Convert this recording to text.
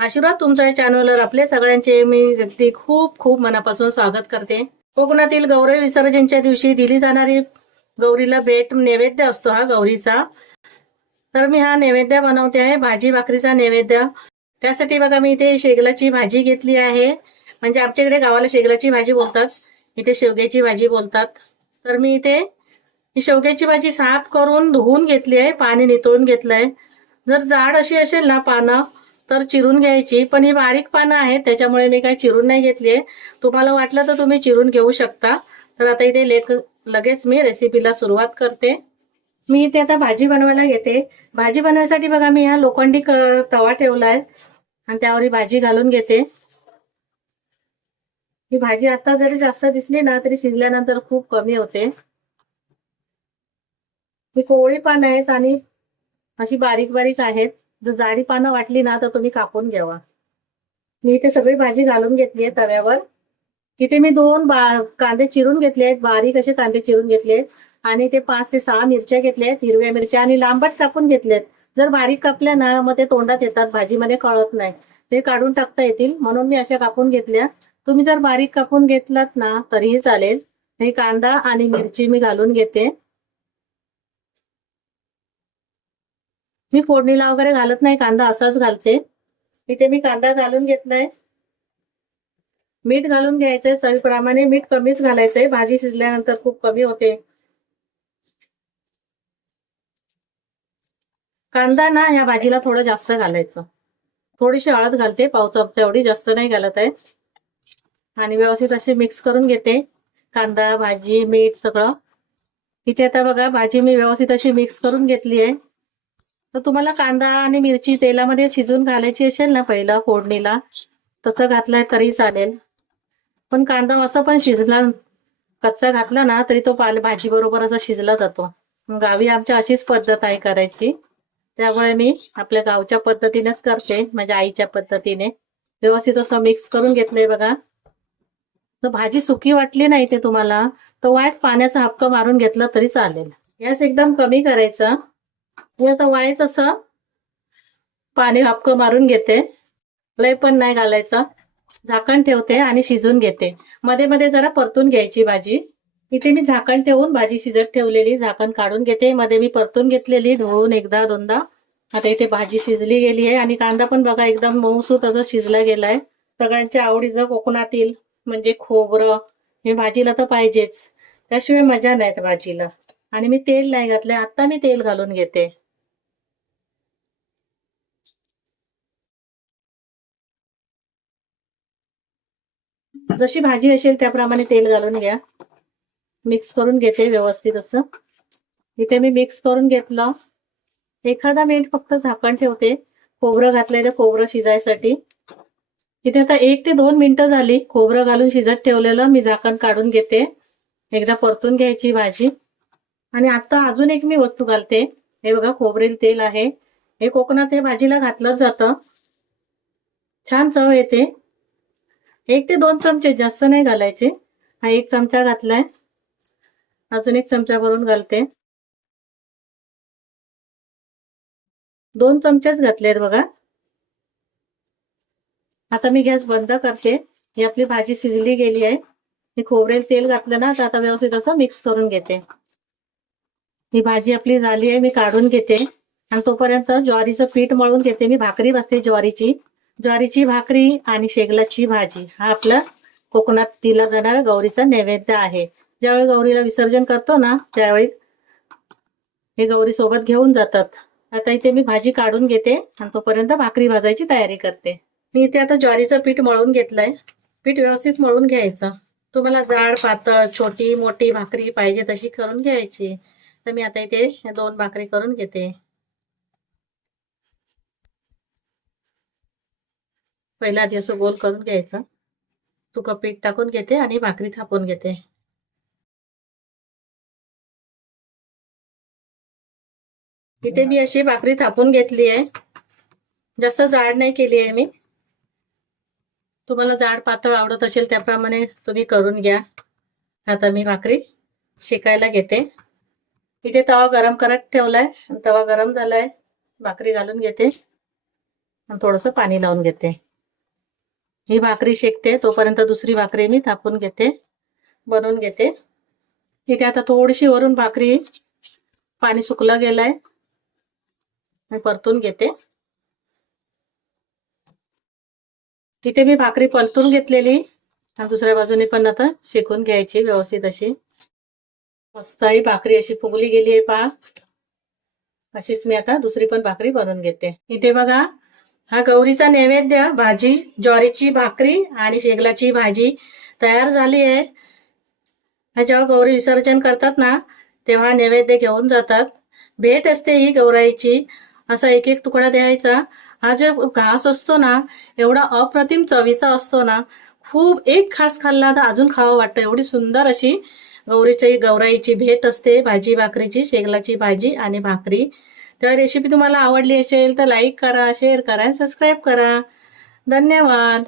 आशीर्वाद तुमच्या चॅनलवर आपले सगळ्यांचे. मी अगदी खूप खूप मनापासून स्वागत करते. कोकणातील गौरी विसर्जनच्या दिवशी दिली जाणारी गौरीला भेट नैवेद्य असतो हा गौरीचा. तर मी हा नैवेद्य बनवते आहे भाजी भाकरीचा नैवेद्य. त्यासाठी बघा मी इथे शेगलाची भाजी घेतली आहे. म्हणजे आमच्याकडे गावाला शेगलाची भाजी बोलतात. इथे शेवग्याची भाजी बोलतात. तर मी इथे ही शेवग्याची भाजी साफ करून धुवून घेतली आहे पाणी नितळून घेतलंय. जर जाड अशी असेल ना पानं तर चिरून घ्यायची. पण ही बारीक पानं आहेत त्याच्यामुळे मी काही चिरून नाही घेतली आहे तुम्हाला वाटलं तर तुम्ही चिरून घेऊ शकता. तर आता इथे लेख लगेच मी रेसिपीला सुरुवात करते. मी इथे आता भाजी बनवायला घेते. भाजी बनवायसाठी बघा मी हा लोखंडी तवा तवा ठेवलाय. आणि त्यावर ही भाजी घालून घेते. ही भाजी आता जरी जास्त दिसली ना तरी शिजल्यानंतर खूप कमी होते. ही कोवळी पानं आहेत आणि अशी बारीक बारीक आहेत. जर जाडी पानं वाटली ना तर तुम्ही कापून घ्यावा. मी इथे सगळी भाजी घालून घेतली आहे तव्यावर. तिथे मी दोन बा कांदे चिरून घेतले आहेत बारीक असे कांदे चिरून घेतले आहेत. आणि ते पाच ते सहा मिरच्या घेतल्या आहेत हिरव्या मिरच्या आणि लांबट कापून घेतल्यात जर बारीक कापल्या ना मग ते तोंडात येतात भाजीमध्ये कळत नाही. ते काढून टाकता येतील म्हणून मी अशा कापून घेतल्या. तुम्ही जर बारीक कापून घेतलात ना तरीही चालेल. हे कांदा आणि मिरची मी घालून घेते. मी फोडणीला वगैरे घालत नाही कांदा असाच घालते. इथे मी कांदा घालून घेतलाय. मीठ घालून घ्यायचंय चवीप्रमाणे मीठ कमीच घालायचंय. भाजी शिजल्यानंतर खूप कमी होते. कांदा ना ह्या भाजीला थोडं जास्त घालायचं. थोडीशी हळद घालते पाव चमचा एवढी जास्त नाही घालत आहे. आणि व्यवस्थित अशी मिक्स करून घेते. कांदा भाजी मीठ सगळं. इथे आता बघा भाजी मी व्यवस्थित अशी मिक्स करून घेतली आहे. तर तुम्हाला कांदा आणि मिरची तेलामध्ये शिजून घालायची असेल ना पहिला फोडणीला तसं घातलाय तरी चालेल. पण कांदा असं पण शिजला कच्चा घातला ना तरी तो पाल भाजी बरोबर असा शिजला जातो. गावी आमच्या अशीच पद्धत आहे करायची. त्यामुळे मी आपल्या गावच्या पद्धतीनेच करते माझ्या आईच्या पद्धतीने. व्यवस्थित असं मिक्स करून घेतलंय बघा. तर भाजी सुकी वाटली नाही ते तुम्हाला तर वायच पाण्याचा हपका मारून घेतला तरी चालेल. गॅस एकदम कमी करायचा. मी आता वायच असं पाणी हपकं मारून घेते. लय पण नाही घालायचं. झाकण ठेवते आणि शिजून घेते. मध्ये मध्ये जरा परतून घ्यायची भाजी. इथे मी झाकण ठेवून भाजी शिजत ठेवलेली झाकण काढून घेते. मध्ये मी परतून घेतलेली धुवून एकदा दोनदा. आता इथे भाजी शिजली गेली आहे आणि कांदा पण बघा एकदम मऊसूत असं शिजला गेलाय. सगळ्यांच्या आवडीचं कोकणातील म्हणजे खोबरं हे भाजीला तर पाहिजेच. त्याशिवाय मजा नाही भाजीला. आणि मी तेल नाही घातले आता मी तेल घालून घेते. जशी भाजी असेल त्याप्रमाणे तेल घालून घ्या. मिक्स करून घेते व्यवस्थित असं. इथे मी मिक्स करून घेतलं. एखादा मिनिट फक्त झाकण ठेवते. खोबरं घातलेलं खोबरं शिजायसाठी. इथे आता एक ते दोन मिनिटं झाली. खोबरं घालून शिजत ठेवलेलं. मी झाकण काढून घेते. एकदा परतून घ्यायची भाजी. आणि आता अजून एक मी वस्तू घालते. हे बघा खोबरेल तेल आहे. हे कोकणात हे भाजीला घातलंच जातं. छान चव येते. एक ते दोन चमचे जास्त नाही घालायचे. हा एक चमचा घातलाय. अजून एक चमचा भरून घालते. दोन चमचेच घातलेत बघा. आता मी गॅस बंद करते. ही आपली भाजी शिजली गेली आहे. मी खोबरेल तेल घातलं ना तर आता व्यवस्थित असं मिक्स करून घेते. ही भाजी आपली झाली आहे मी काढून घेते. आणि तोपर्यंत ज्वारीचं पीठ मळून घेते. मी भाकरी बसते ज्वारीची. ज्वारीची भाकरी आणि शेगलाची भाजी. हा आपला कोकणात दिला जाणारा गौरीचा नैवेद्य आहे. ज्यावेळी गौरीला विसर्जन करतो ना त्यावेळी हे गौरी सोबत घेऊन जातात. आता इथे मी भाजी काढून घेते आणि तोपर्यंत भाकरी भाजायची तयारी करते. मी इथे आता ज्वारीचं पीठ मळून घेतलंय. पीठ व्यवस्थित मळून घ्यायचं. तुम्हाला जाड पातळ छोटी मोठी भाकरी पाहिजे तशी करून घ्यायची. तर मी आता इथे दोन भाकरी करून घेते. पहिला आधी असं गोल करून घ्यायचं. सुकं पीठ टाकून घेते आणि भाकरी थापून घेते. इथे मी अशी भाकरी थापून घेतली आहे. जास्त जाड नाही केली आहे मी. तुम्हाला जाड पातळ आवडत असेल त्याप्रमाणे तुम्ही करून घ्या. आता मी भाकरी शेकायला घेते. इथे तवा गरम करत ठेवलाय. तवा गरम झालाय. भाकरी घालून घेते. आणि थोडंसं पाणी लावून घेते. ही भाकरी शेकते. तोपर्यंत दुसरी भाकरी मी थापून घेते. बनवून घेते. इथे आता थोडीशी वरून भाकरी पाणी सुकलं गेलंय. मी परतून घेते. इथे मी भाकरी परतून घेतलेली. आणि दुसऱ्या बाजूने पण आता शेकून घ्यायची व्यवस्थित अशी. मस्त ही भाकरी अशी फुगली गेली आहे पहा अशीच मी आता दुसरी पण भाकरी बनवून घेते. इथे बघा हा गौरीचा नैवेद्य भाजी ज्वारीची भाकरी आणि शेगलाची भाजी तयार झाली आहे. हा जेव्हा गौरी विसर्जन करतात ना तेव्हा नैवेद्य घेऊन जातात. भेट असते ही गौराईची. असा एक एक तुकडा द्यायचा. हा जो घास असतो ना एवढा अप्रतिम चवीचा असतो ना खूप एक खास खाल्ला तर अजून खावं वाटतं. एवढी सुंदर अशी गौरीची गौराईची भेट असते भाजी भाकरीची शेगलाची भाजी आणि भाकरी. तर रेसिपी तुम्हाला आवडली असेल तर लाईक करा शेअर करा आणि सबस्क्राईब करा. धन्यवाद.